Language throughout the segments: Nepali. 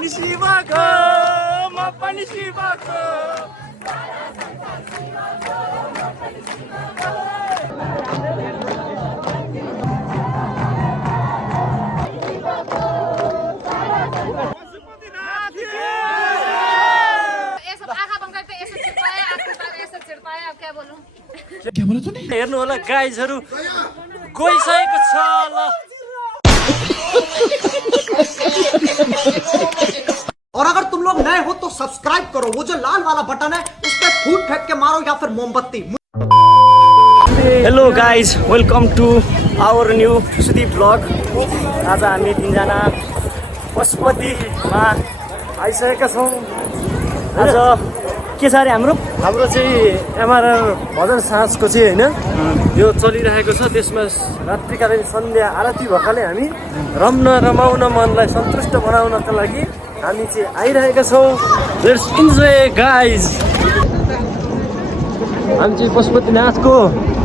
पनि शिवको म पनि शिवको हेर्नु होला गाइजहरु गइसकेको छ ल और अगर तुम लोग नए हो तो सब्सक्राइब करो वो जो लाल वाला बटन है उस पर फूट फेंक के मारो या फिर मोमबत्ती hello guys welcome to our new Sudeep blog आज हामी तीनजना पशुपतिमा आइसकेका छौँ आज के छ अरे हाम्रो चाहिँ एमआरआर भजन साँझको चाहिँ होइन यो चलिरहेको छ त्यसमा रात्रिकालीन सन्ध्या आरती भएकाले हामी रमाउन मनलाई सन्तुष्ट बनाउनका लागि हामी चाहिँ आइरहेका छौँ लेट्स इन्जोय गाइज हामी चाहिँ पशुपतिनाथको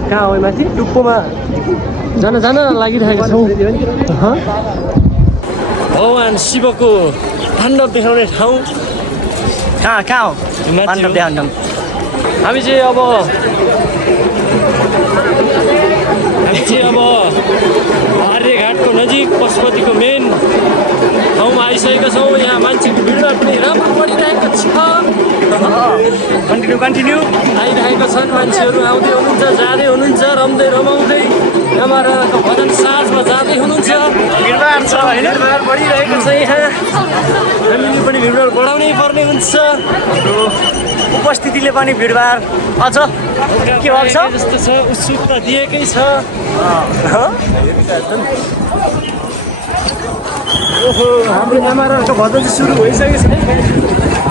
कहाँ हो माथि टुप्पोमा जान लागिरहेका छौँ भगवान् शिवको ताण्डव देखाउने ठाउँ कहाँ हो हामी चाहिँ अब आर्यघाटको नजिक पशुपतिको मेन ठाउँमा आइसकेका छौँ यहाँ मान्छेको भिडभाड पनि राम्रो बढिरहेको छ कन्टिन्यू आइरहेका छन् मान्छेहरू आउँदै हुनुहुन्छ जाँदै हुनुहुन्छ रमाउँदै एमआरआरको भजन साँझमा जाँदै हुनुहुन्छ भिडभाड छ होइन भिडभाड बढिरहेको छ यहाँ हामीले पनि भिडभाड बढाउनै पर्ने हुन्छ उपस्थितिले पनि भिडभाड अझ के भएको छ जस्तो छ उत्सुकता दिएकै छ ओहो हाम्रो एमआरआरको भजन चाहिँ सुरु भइसकेको छ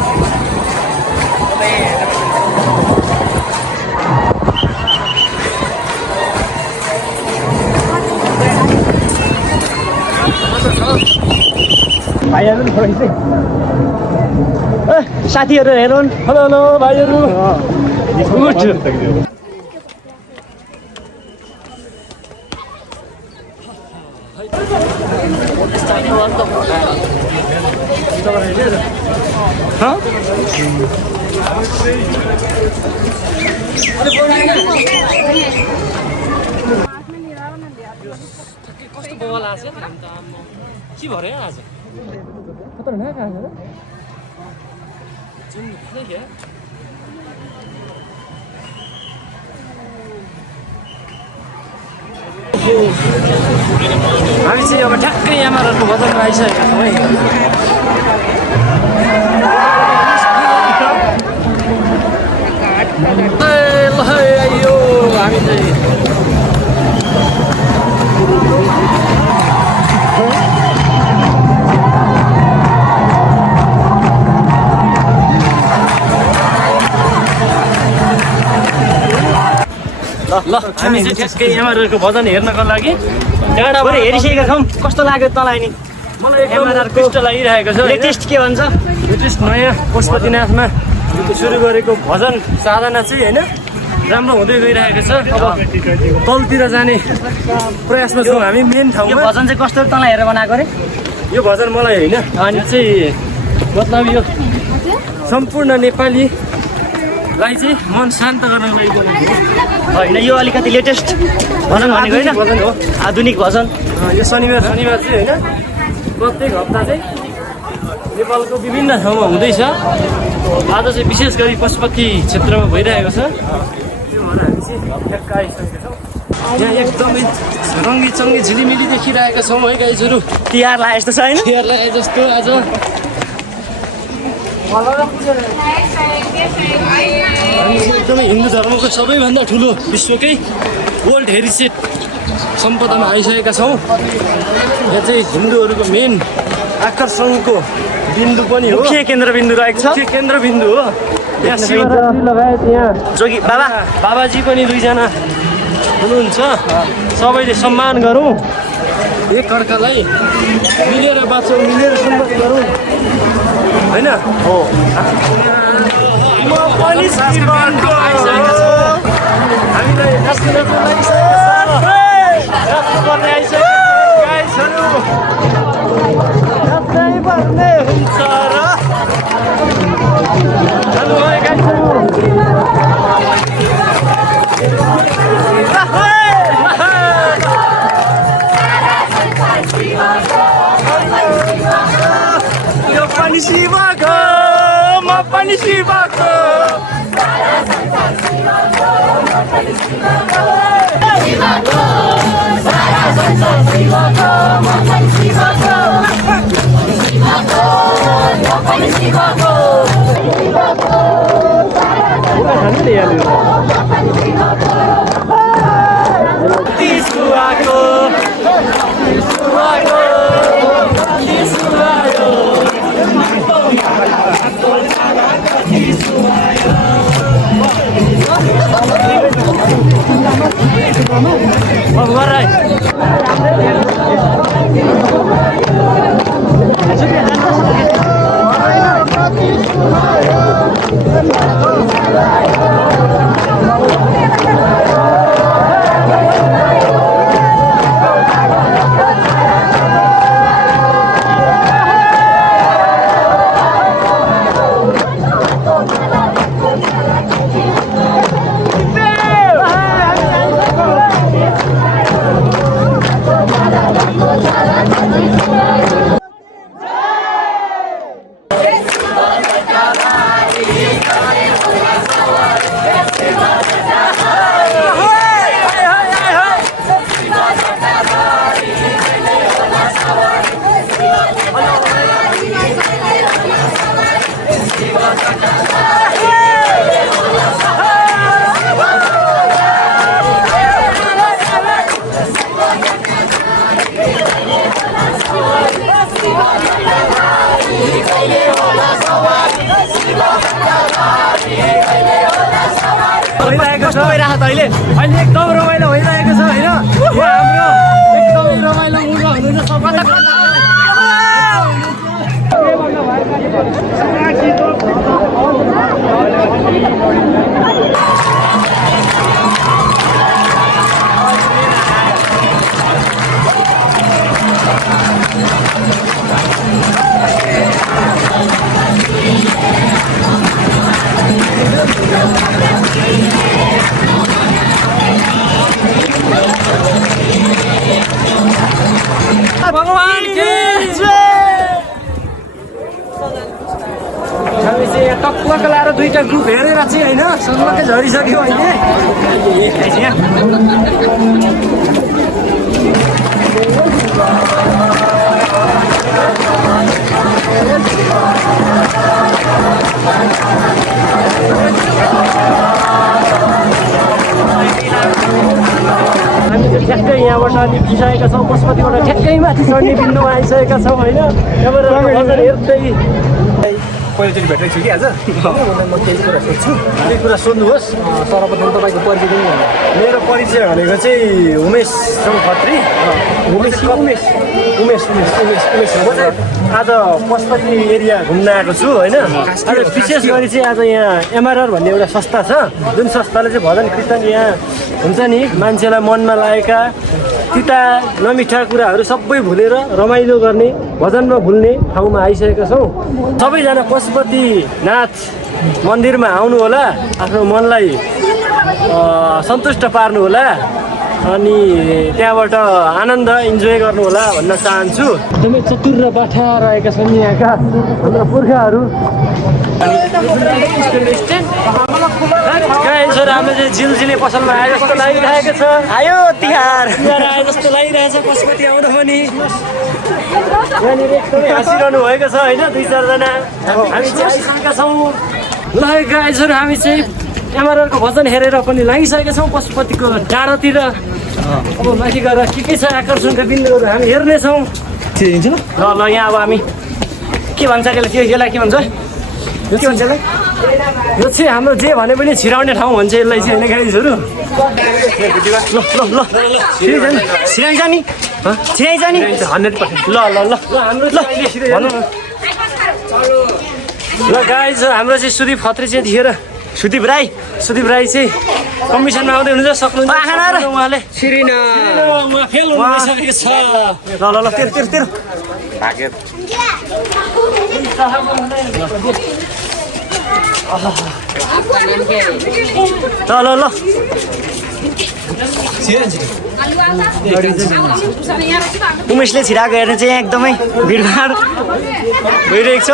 भाइहरू साथीहरू हेरौँ हेलो भाइहरू गुड कस्तो बवाल आएको छ के भरे आज खतरनाक आज हामी चाहिँ अब ठ्याक्कै एमआरआरको भजनमा आइसकेका छौँ है यो हामी चाहिँ ल हामी चाहिँ ठ्याक्कै एमआरआरको भजन हेर्नको लागि डाँडाबाट हेरिसकेका छौँ कस्तो लाग्यो तँलाई नि मलाई एमआरआरको इष्ट लागिरहेको छ लेटेस्ट के भन्छ लेटेस्ट नयाँ पशुपतिनाथमा सुरु गरेको भजन साधना चाहिँ होइन राम्रो हुँदै गइरहेको छ अब तलतिर जाने प्रयासमा छौँ हामी मेन यो ठाउँमा भजन चाहिँ कस्तो तँलाई हेरेर बनाएको अरे यो भजन मलाई होइन अनि चाहिँ मतलब यो सम्पूर्ण नेपालीलाई चाहिँ मन शान्त गर्नको लागि होइन यो अलिकति लेटेस्ट भजन भनेको होइन भजन हो आधुनिक भजन यो शनिबार चाहिँ होइन प्रत्येक हप्ता चाहिँ नेपालको विभिन्न ठाउँमा हुँदैछ आज चाहिँ विशेष गरी पशुपति क्षेत्रमा भइरहेको छ त्यो भएर हामी चाहिँ ठ्याक्क आइसकेका छौँ यहाँ एकदमै रङ्गी झिलिमिली देखिरहेका छौँ है गाइजहरू तिहार लाए जस्तो छ होइन तिहार लाए जस्तो आज हामी चाहिँ एकदमै हिन्दू धर्मको सबैभन्दा ठुलो विश्वकै वर्ल्ड हेरिटेज सम्पदामा आइसकेका छौँ यहाँ चाहिँ हिन्दूहरूको मेन आकर्षणको बिन्दु पनि हो मुख्य केन्द्रबिन्दु रहेको छ मुख्य केन्द्रबिन्दु हो यहाँ शिवरात्रि लगायत यहाँ जोगी बाबाजी पनि दुईजना हुनुहुन्छ सबैले सम्मान गरौँ एक अर्कालाई मिलेर बाँचौँ मिलेर सम्मान गरौँ होइन हो हामीलाई नाच्नु लागिसक्यो गाइसहरू नाच्नै पर्ने हुन्छ यो पनि शिवको म पनि शिवको अहिले एकदम रमाइलो भइरहेको छ होइन हाम्रो एकदमै रमाइलो मुड हुनुहुन्छ भगवान की हामी चाहिँ यहाँ टक्क लाएर दुईटा ग्रुप हेरेर चाहिँ होइन सन्मकै झरिसक्यो अहिले हामी चाहिँ ठ्याक्कै यहाँबाट अनि खिसाएका छौँ पशुपतिबाट ठ्याक्कै माथि चढ्ने बिन्दुमा आइसकेका छौँ होइन यहाँबाट हेर्दै पहिलोचोटि भेटेको छु कि आज म केही कुरा सोध्छु केही कुरा सोध्नुहोस् सर्वप्रथम तपाईँको परिचय दिनु मेरो परिचय भनेको चाहिँ उमेश खत्री उमेश आज पशुपति एरिया घुम्न आएको छु होइन आज विशेष गरी चाहिँ आज यहाँ एमआरआर भन्ने एउटा संस्था छ जुन संस्थाले चाहिँ भजन कीर्तन यहाँ हुन्छ नि मान्छेलाई मनमा लागेका तिता नमिठा कुराहरू सबै भुलेर रमाइलो गर्ने भजनमा भुल्ने ठाउँमा आइसकेका छौँ सबैजना पशुपतिनाथ मन्दिरमा आउनु होला आफ्नो मनलाई सन्तुष्ट पार्नु होला अनि त्यहाँबाट आनन्द इन्जोय गर्नु होला भन्न चाहन्छु एकदमै चतुर र बाठा रहेका छन् यहाँका हाम्रा पुर्खाहरू हामीले चाहिँ झिलझिले पसलमा आए जस्तो लागिरहेको छ आयो तिहार आए जस्तो लागिरहेछ पशुपति आउँदा पनि यहाँनिर एकदमै हाँसिरहनु भएको छ होइन दुई चारजना हामी चाहिँ आइसकेका छौँ ल गाइजहरू हामी चाहिँ एमआरआरको भजन हेरेर पनि लागिसकेका छौँ पशुपतिको डाँडातिर अब माथि गएर के छ आकर्षणका बिन्दुहरू हामी हेर्नेछौँ ल ल यहाँ अब हामी के भन्छ यसलाई के भन्छ के भन्छ यसलाई यो चाहिँ हाम्रो जे भने पनि छिराउने ठाउँ भन्छ यसलाई चाहिँ होइन गाइजहरू ल छिराइन्छ नि 100% ल हाम्रो ल गाइज हाम्रो चाहिँ सुदीप खत्री चाहिँ थिएर सुदीप राई चाहिँ कमिसनमा आउँदै हुनुहुन्छ सक्नुहुन्छ उहाँले उहाँ फेल हुँदैसकेको छ ल तेरो भाग्यो ल उमेशले छिराएको हेर्ने चाहिँ एकदमै भिडभाड भइरहेको छ।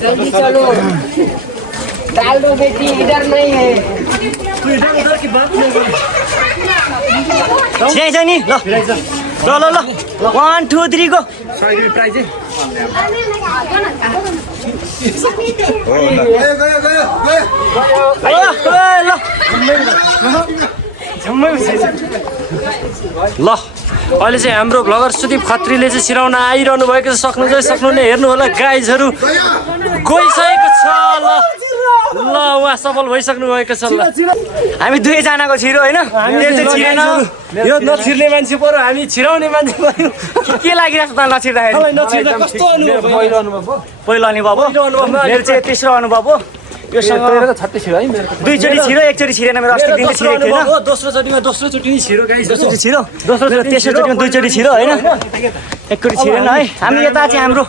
जल्दी चलो डाल दो बेटी इधर नहीं है छिराइछ नि ल ल ल ल 1 2 3 गो ल अहिले चाहिँ हाम्रो भ्लगर सुदीप खत्रीले चाहिँ छिराउन आइरहनु भएको छ। सक्नुहुने हेर्नु होला गाइजहरू गइसकेको छ। ल ल उहाँ सफल भइसक्नु भएको छ। ल हामी दुवैजनाको छिरो होइन छिरेन यो नछिर्ने मान्छे पऱ्यो, हामी छिराउने मान्छे पऱ्यो। के लागिरहेको छ त नछिर्दाखेरि? नछिर्दा कस्तो अनुभव पहिलो अनुभव हो, मेरो चाहिँ तेस्रो अनुभव हो। योसँग दुईचोटि छिरो एकचोटि छिरेन, मेरो अस्ति दिन छिरेको थिएन। दोस्रोचोटि नि छिरो गाइस, दोस्रोचोटि छिरो तेस्रोचोटिमा दुईचोटि छिरो होइन, एकचोटि छिरेन है। हामी यता चाहिँ हाम्रो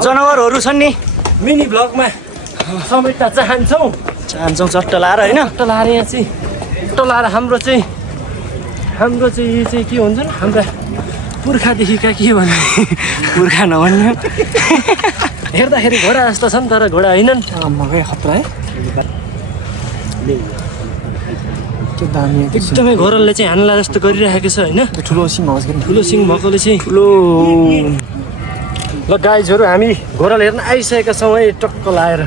जनावरहरू छन् नि मिनी भ्लगमा समेट्न चाहन्छौँ चट्ट लाएर होइन। चट्ट लाएर यहाँ चाहिँ चट्ट लाएर हाम्रो चाहिँ यी चाहिँ के भन्छन् हाम्रा पुर्खादेखिका के भन्ने पुर्खा नभन्ने हेर्दाखेरि घोडा जस्तो छन् तर घोडा होइनन्। खतरा है एकदमै घोरलले चाहिँ हान्ला जस्तो गरिरहेको छ होइन। ठुलो सिङ भएकोले चाहिँ ठुलो। ल गाइजहरू हामी घोरल हेर्न आइसकेका छौँ है टक्क लाएर।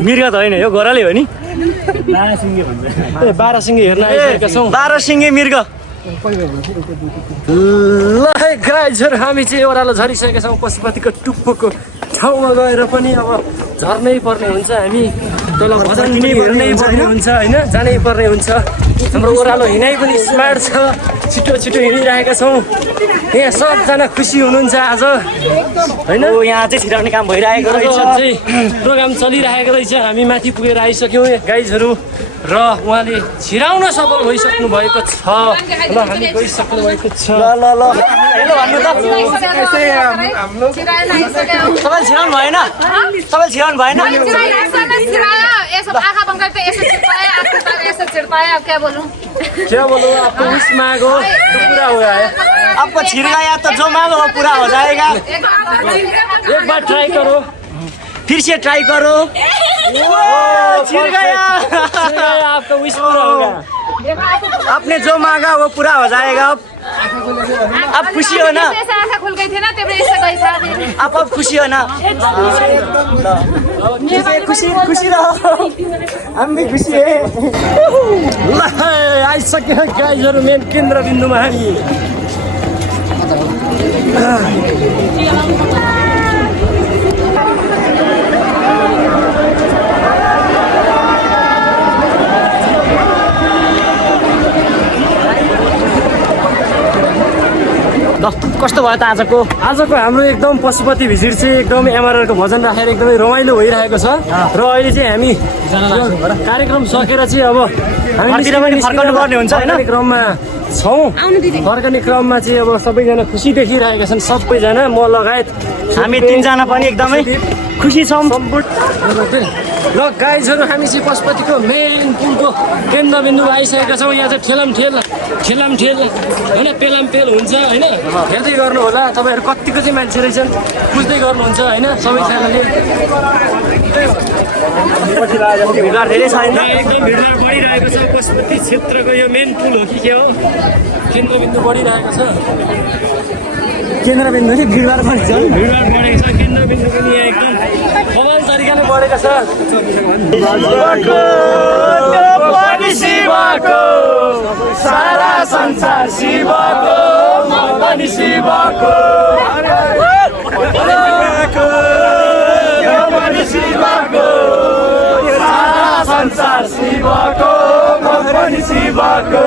मृग त होइन यो घोरले हो नि। 12 सिङ्गे हेर्न आइसकेका छौँ। 12 सिङ्गे मृग। ल गाइजहरू हामी चाहिँ ओह्रालो झरिसकेका छौँ। पशुपतिको टुप्पोको ठाउँमा गएर पनि अब झर्नै पर्ने हुन्छ, हामी तल भजन पनि हेर्नै पर्ने हुन्छ होइन, जानै पर्ने हुन्छ। हाम्रो ओह्रालो हिँडाइ पनि स्मार्ट छ, छिटो हिँडिरहेका छौँ। यहाँ सबजना खुसी हुनुहुन्छ आज होइन। यहाँ चाहिँ छिराउने काम भइरहेको रहेछ, चाहिँ प्रोग्राम चलिरहेको रहेछ। हामी माथि पुगेर आइसक्यौँ गाइजहरू र उहाँले छिराउन सफल भइसक्नु भएको छ। ल हामी गइसक्नु भएको छ। ल हेलो भन्नु त तपाईँले छिराउनु भएन? तपाईँले छिराउनु भएन? क्या बोलूं आपको विश मांगो तो पूरा हुआ है। आपको छिर गया तो जो मांगो वो पूरा हो जाएगा। एक बार ट्राई करो, फिर से ट्राई करो। छिर गया, आपका विश पूरा होगा। आपने जो मांगा वो पूरा हो जाएगा। आप खुशी हो ना? खुल गई थी ना तब ऐसा गई था। आप अब खुशी हो ना? खुशी रहो, हम भी खुशी है। ल आइसक्यो गाइजहरू मेन केन्द्रबिन्दुमा हामी। कस्तो भयो त आजको हाम्रो एकदम पशुपति भिजिट चाहिँ एकदम एमआरआरको भजन राखेर एकदमै रमाइलो भइरहेको छ। र अहिले चाहिँ हामी कार्यक्रम सकेर चाहिँ अब हामी फर्कनु पर्ने हुन्छ होइन। क्रममा छौँ। फर्कने क्रममा चाहिँ अब सबैजना खुसी देखिरहेका छन्, सबैजना म लगायत हामी तिनजना पनि एकदमै खुसी छौँ। ल गाइजहरू हामी चाहिँ पशुपतिको मेन पुलको केन्द्रबिन्दुमा आइसकेका छौँ। यहाँ चाहिँ ठेलामठेल होइन पेलामपेल हुन्छ होइन। हेर्दै गर्नु होला तपाईँहरू कतिको चाहिँ मान्छे रहेछन् बुझ्दै गर्नुहुन्छ होइन सबैजनाले। भिडभाड धेरै छ होइन। एकदम भिडभाड बढिरहेको छ। पशुपति क्षेत्रको यो मेन पुल हो कि के हो, केन्द्रबिन्दु बढिरहेको छ। केन्द्रबिन्दु नि भिडभाड बढेको छ। भिडभाड बढेको छ, केन्द्रबिन्दु पनि यहाँ एकदम कमाल तरिकाले बढेको छ। शिवको सारा संसार शिवको, म पनि शिवको। शिवको सारा संसार शिवको, म पनि शिवको।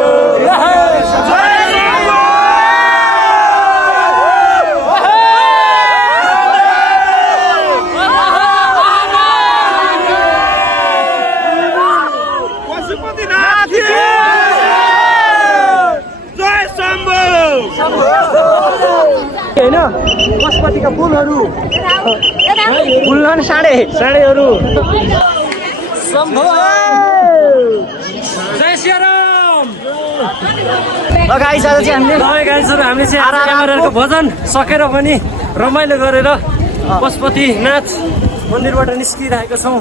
होइन पशुपतिका फुलहरू साँडेहरू जय श्रीराम। गाइस आज चाहिँ हामीले गाइजहरू हामीले चाहिँ आज एमआरआरको भजन सकेर पनि रमाइलो गरेर पशुपतिनाथ मन्दिरबाट निस्किरहेका छौँ।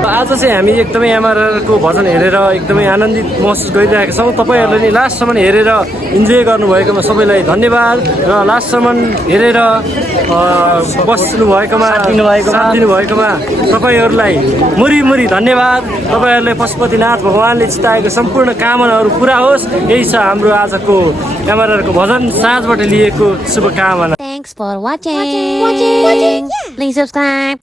आज चाहिँ हामी एकदमै एमआरआरको भजन हेरेर एकदमै आनन्दित महसुस गरिरहेका छौँ। तपाईँहरूले नि लास्टसम्म हेरेर इन्जोय गर्नुभएकोमा सबैलाई धन्यवाद र लास्टसम्म हेरेर बस्नुभएकोमा साथ दिनुभएकोमा तपाईँहरूलाई मुरी धन्यवाद। तपाईँहरूले पशुपतिनाथ भगवान्ले चिताएको सम्पूर्ण कामनाहरू पुरा होस्, यही छ हाम्रो आजको एमआरआरको भजन साँझबाट लिएको शुभकामना। Thanks for watching. Please subscribe.